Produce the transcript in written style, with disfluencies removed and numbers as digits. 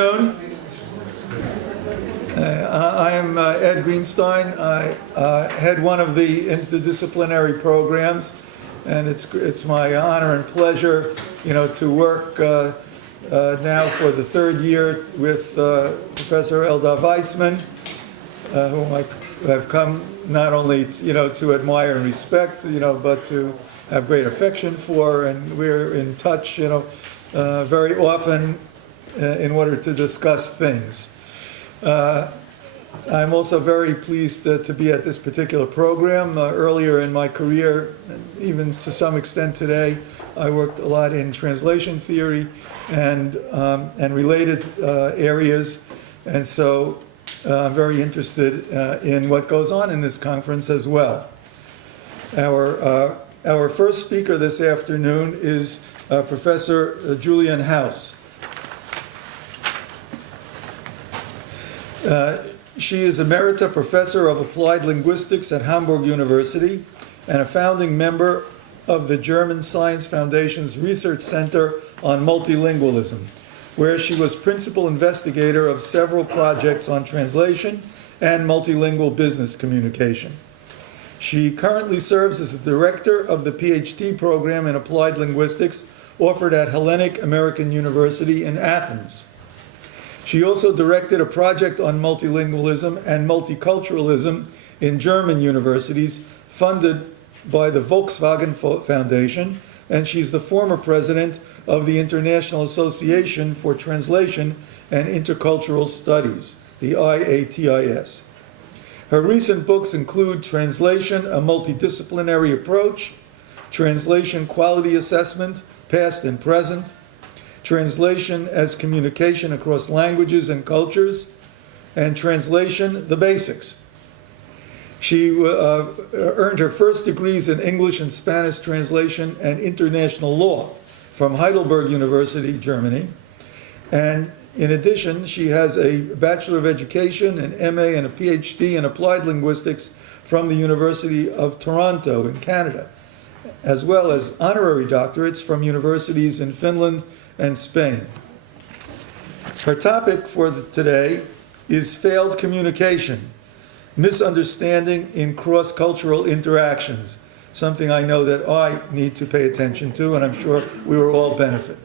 I am Ed Greenstein. I head one of the interdisciplinary programs, and it's my honor and pleasure, to work now for the third year with Professor Elda Weizman, whom I have come not only to admire and respect, but to have great affection for, and we're in touch, very often in order to discuss things. I'm also very pleased to be at this particular program. Earlier in my career, and even to some extent today, I worked a lot in translation theory and related areas, and so I'm very interested in what goes on in this conference as well. Our first speaker this afternoon is Professor Julian House. She is Emerita Professor of Applied Linguistics at Hamburg University and a founding member of the German Science Foundation's Research Center on Multilingualism, where she was principal investigator of several projects on translation and multilingual business communication. She currently serves as the director of the PhD program in Applied Linguistics offered at Hellenic American University in Athens. She also directed a project on multilingualism and multiculturalism in German universities funded by the Volkswagen Foundation, and she's the former president of the International Association for Translation and Intercultural Studies, the IATIS. Her recent books include Translation, a Multidisciplinary Approach, Translation Quality Assessment, Past and Present, Translation as Communication Across Languages and Cultures, and Translation, the Basics. She earned her first degrees in English and Spanish translation and international law from Heidelberg University, Germany. And in addition, she has a Bachelor of Education, an MA, and a PhD in Applied Linguistics from the University of Toronto in Canada, as well as honorary doctorates from universities in Finland and Spain. Her topic for today is failed communication, misunderstanding in cross-cultural interactions, something I know that I need to pay attention to, and I'm sure we will all benefit.